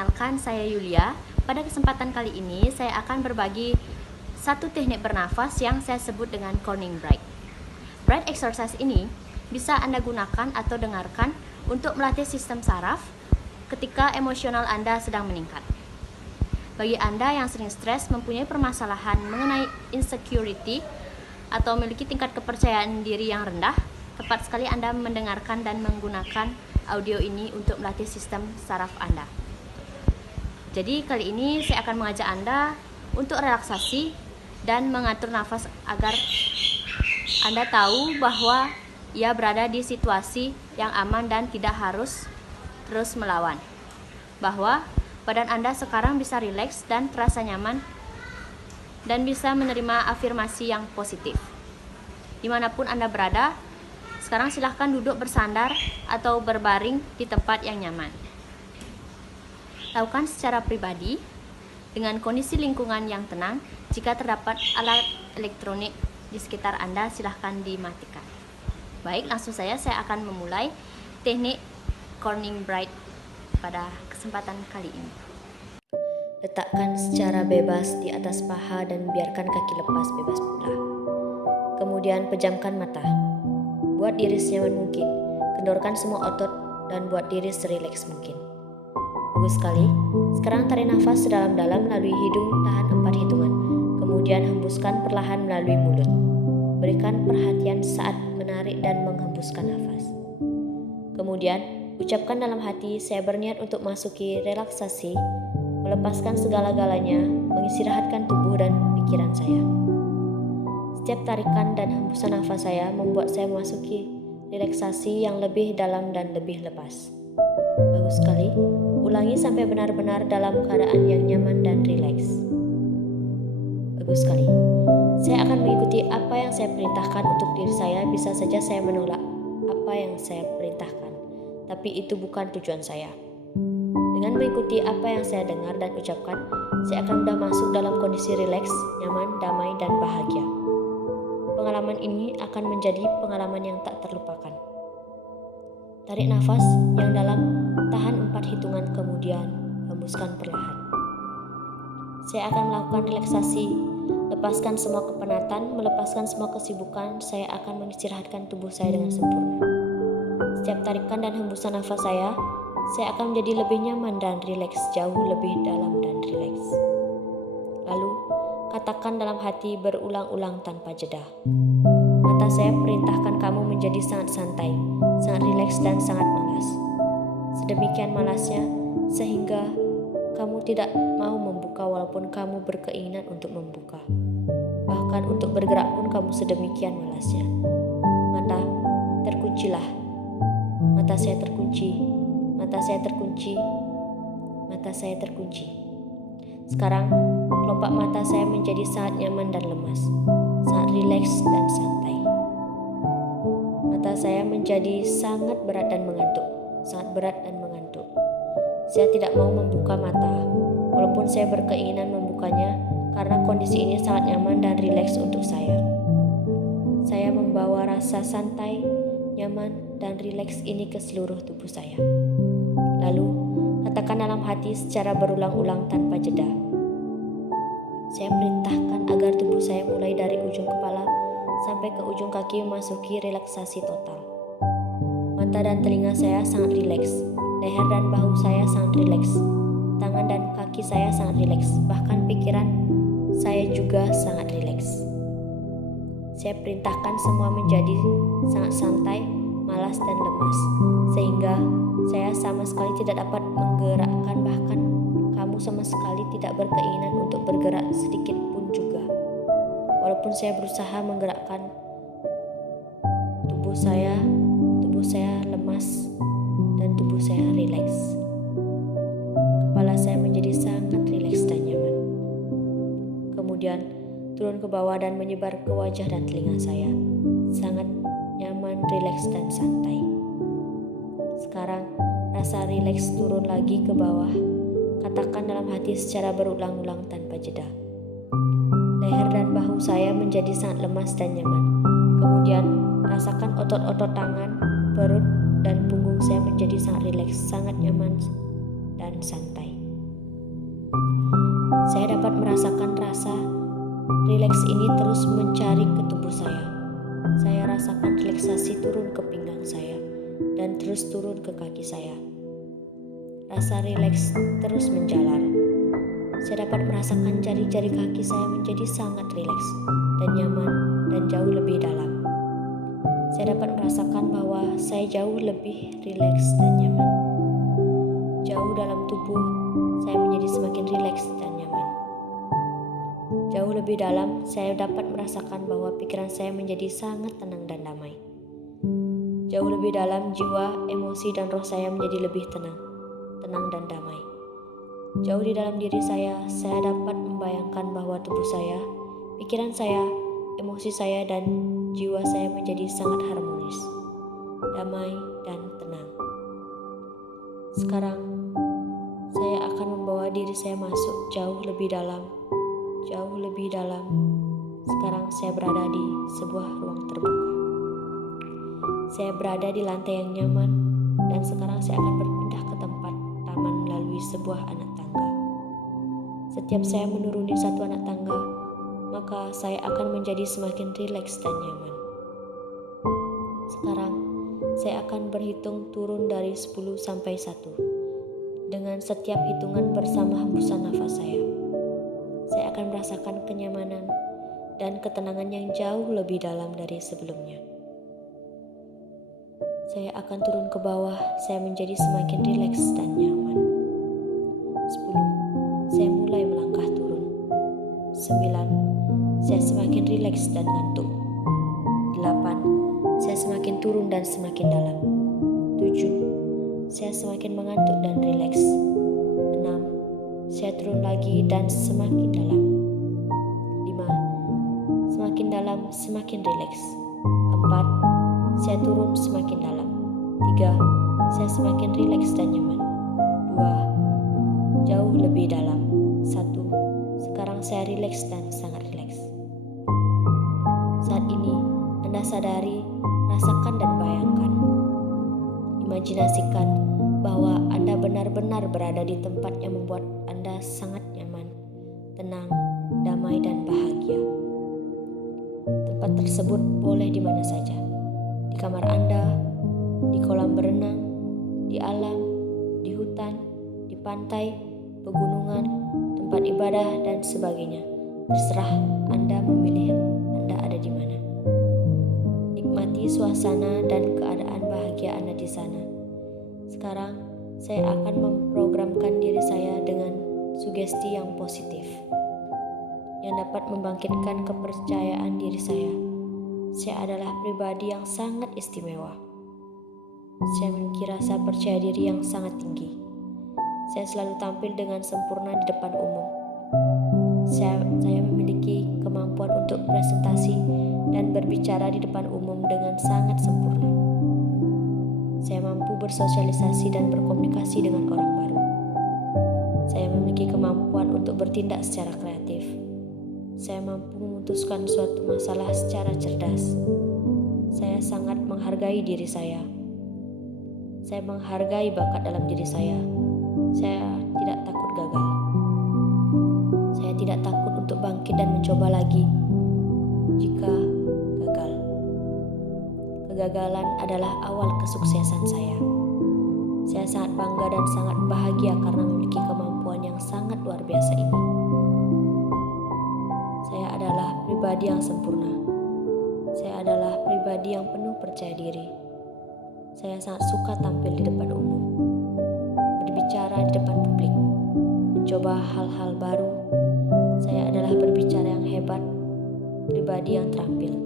Perkenalkan, saya Yulia. Pada kesempatan kali ini, saya akan berbagi satu teknik bernafas yang saya sebut dengan Corning Breath. Breath exercise ini bisa Anda gunakan atau dengarkan untuk melatih sistem saraf ketika emosional Anda sedang meningkat. Bagi Anda yang sering stres, mempunyai permasalahan mengenai insecurity, atau memiliki tingkat kepercayaan diri yang rendah, tepat sekali Anda mendengarkan dan menggunakan audio ini untuk melatih sistem saraf Anda. Jadi kali ini saya akan mengajak Anda untuk relaksasi dan mengatur nafas agar Anda tahu bahwa ia berada di situasi yang aman dan tidak harus terus melawan. Bahwa badan Anda sekarang bisa rileks dan terasa nyaman dan bisa menerima afirmasi yang positif. Dimanapun Anda berada, sekarang silahkan duduk bersandar atau berbaring di tempat yang nyaman. Lakukan secara pribadi dengan kondisi lingkungan yang tenang. Jika terdapat alat elektronik di sekitar Anda, silahkan dimatikan. Baik, langsung saya akan memulai teknik Corning Breath pada kesempatan kali ini. Letakkan secara bebas di atas paha dan biarkan kaki lepas bebas pula. Kemudian pejamkan mata. Buat diri senyaman mungkin. Kendorkan semua otot dan buat diri serileks mungkin. Bagus sekali. Sekarang tarik nafas sedalam-dalam melalui hidung, tahan 4 hitungan. Kemudian hembuskan perlahan melalui mulut. Berikan perhatian saat menarik dan menghembuskan nafas. Kemudian ucapkan dalam hati, saya berniat untuk masuki relaksasi, melepaskan segala-galanya, mengistirahatkan tubuh dan pikiran saya. Setiap tarikan dan hembusan nafas saya membuat saya memasuki relaksasi yang lebih dalam dan lebih lepas. Bagus sekali. Ulangi sampai benar-benar dalam keadaan yang nyaman dan rileks. Bagus sekali. Saya akan mengikuti apa yang saya perintahkan untuk diri saya. Bisa saja saya menolak apa yang saya perintahkan, tapi itu bukan tujuan saya. Dengan mengikuti apa yang saya dengar dan ucapkan, saya akan mudah masuk dalam kondisi rileks, nyaman, damai, dan bahagia. Pengalaman ini akan menjadi pengalaman yang tak terlupakan. Tarik nafas yang dalam, tahan 4 hitungan, kemudian hembuskan perlahan. Saya akan melakukan relaksasi, lepaskan semua kepenatan, melepaskan semua kesibukan. Saya akan mengistirahatkan tubuh saya dengan sempurna. Setiap tarikan dan hembusan nafas saya akan menjadi lebih nyaman dan rileks, jauh lebih dalam dan rileks. Lalu, katakan dalam hati berulang-ulang tanpa jeda. Mata saya perintahkan kamu menjadi sangat santai, sangat rileks dan sangat malas. Sedemikian malasnya sehingga kamu tidak mau membuka walaupun kamu berkeinginan untuk membuka. Bahkan untuk bergerak pun kamu sedemikian malasnya. Mata, terkuncilah. Mata saya terkunci. Mata saya terkunci. Mata saya terkunci. Sekarang, kelopak mata saya menjadi sangat nyaman dan lemas, sangat rileks dan santai. Mata saya menjadi sangat berat dan mengantuk, sangat berat dan mengantuk. Saya tidak mau membuka mata, walaupun saya berkeinginan membukanya karena kondisi ini sangat nyaman dan rileks untuk saya. Saya membawa rasa santai, nyaman, dan rileks ini ke seluruh tubuh saya. Lalu, katakan dalam hati secara berulang-ulang tanpa jeda. Saya perintahkan agar tubuh saya mulai dari ujung kepala sampai ke ujung kaki memasuki relaksasi total. Mata dan telinga saya sangat rileks, leher dan bahu saya sangat rileks, tangan dan kaki saya sangat rileks, bahkan pikiran saya juga sangat rileks. Saya perintahkan semua menjadi sangat santai, malas dan lemas, sehingga saya sama sekali tidak dapat menggerakkan, bahkan kamu sama sekali tidak berkeinginan untuk bergerak sedikit pun juga. Walaupun saya berusaha menggerakkan tubuh saya lemas dan tubuh saya rileks. Kepala saya menjadi sangat rileks dan nyaman. Kemudian turun ke bawah dan menyebar ke wajah dan telinga saya. Sangat nyaman, rileks dan santai. Sekarang rasa rileks turun lagi ke bawah. Katakan dalam hati secara berulang-ulang tanpa jeda. Leher dan bahu saya menjadi sangat lemas dan nyaman. Kemudian rasakan otot-otot tangan, perut, dan punggung saya menjadi sangat rileks, sangat nyaman dan santai. Saya dapat merasakan rasa rileks ini terus mencari ke tubuh saya. Saya rasakan relaksasi turun ke pinggang saya dan terus turun ke kaki saya. Rasa rileks terus menjalar. Saya dapat merasakan jari-jari kaki saya menjadi sangat rileks dan nyaman dan jauh lebih dalam. Saya dapat merasakan bahwa saya jauh lebih rileks dan nyaman. Jauh dalam tubuh, saya menjadi semakin rileks dan nyaman. Jauh lebih dalam, saya dapat merasakan bahwa pikiran saya menjadi sangat tenang dan damai. Jauh lebih dalam, jiwa, emosi, dan roh saya menjadi lebih tenang dan damai. Jauh di dalam diri saya dapat membayangkan bahwa tubuh saya, pikiran saya, emosi saya, dan jiwa saya menjadi sangat harmonis, damai, dan tenang. Sekarang, saya akan membawa diri saya masuk jauh lebih dalam. Sekarang saya berada di sebuah ruang terbuka. Saya berada di lantai yang nyaman, dan sekarang saya akan berpindah ke tempat taman melalui sebuah anak tangga. Setiap saya menuruni satu anak tangga, maka saya akan menjadi semakin rileks dan nyaman. Sekarang, saya akan berhitung turun dari 10 sampai 1. Dengan setiap hitungan bersama hembusan nafas saya akan merasakan kenyamanan dan ketenangan yang jauh lebih dalam dari sebelumnya. Saya akan turun ke bawah, saya menjadi semakin rileks dan nyaman. 10. Saya mulai melangkah turun. 9. Saya semakin rileks dan ngantuk. 8. Saya semakin turun dan semakin dalam. 7. Saya semakin mengantuk dan rileks. 6. Saya turun lagi dan semakin dalam. 5. Semakin dalam, semakin rileks. 4. Saya turun semakin dalam. 3. Saya semakin rileks dan nyaman. 2. Jauh lebih dalam. 1. Sekarang saya rileks dan sangat rileks. Saat ini, Anda sadari, rasakan dan bayangkan. Imajinasikan bahwa Anda benar-benar berada di tempat yang membuat Anda sangat nyaman, tenang, damai, dan bahagia. Tempat tersebut boleh di mana saja. Di kamar Anda, di kolam berenang, di alam, di hutan, di pantai, pegunungan, tempat ibadah, dan sebagainya. Terserah Anda memilih Anda ada di mana. Nikmati suasana dan keadaan bahagia Anda di sana. Sekarang, saya akan memprogramkan diri saya dengan sugesti yang positif, yang dapat membangkitkan kepercayaan diri saya. Saya adalah pribadi yang sangat istimewa. Saya memiliki rasa percaya diri yang sangat tinggi. Saya selalu tampil dengan sempurna di depan umum. Saya memiliki kemampuan untuk presentasi dan berbicara di depan umum dengan sangat sempurna. Saya mampu bersosialisasi dan berkomunikasi dengan orang baru. Saya memiliki kemampuan untuk bertindak secara kreatif. Saya mampu memutuskan suatu masalah secara cerdas. Saya sangat menghargai diri saya. Saya menghargai bakat dalam diri saya. Saya tidak takut gagal. Saya tidak takut untuk bangkit dan mencoba lagi jika gagal. Kegagalan adalah awal kesuksesan saya. Saya sangat bangga dan sangat bahagia karena memiliki kemampuan yang sangat luar biasa ini. Saya adalah pribadi yang sempurna. Saya adalah pribadi yang penuh percaya diri. Saya sangat suka tampil di depan umum, berbicara di depan publik, mencoba hal-hal baru. Saya adalah berbicara yang hebat, pribadi yang terampil.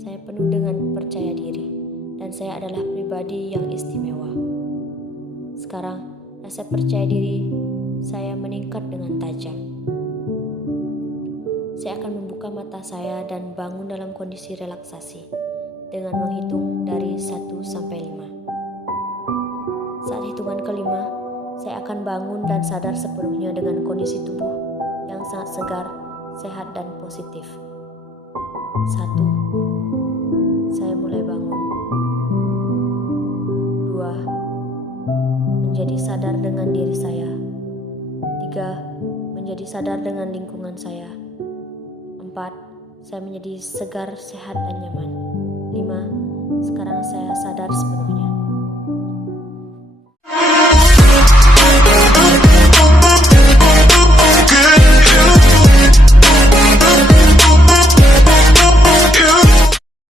Saya penuh dengan percaya diri, dan saya adalah pribadi yang istimewa. Sekarang, rasa percaya diri saya meningkat dengan tajam. Saya akan membuka mata saya dan bangun dalam kondisi relaksasi dengan menghitung dari 1 sampai 5. Saat hitungan kelima, saya akan bangun dan sadar sepenuhnya dengan kondisi tubuh yang sangat segar, sehat, dan positif. 1. Saya mulai bangun. 2. Menjadi sadar dengan diri saya. 3. Menjadi sadar dengan lingkungan saya. 4. Saya menjadi segar, sehat, dan nyaman. 5. Sekarang saya sadar sepenuhnya.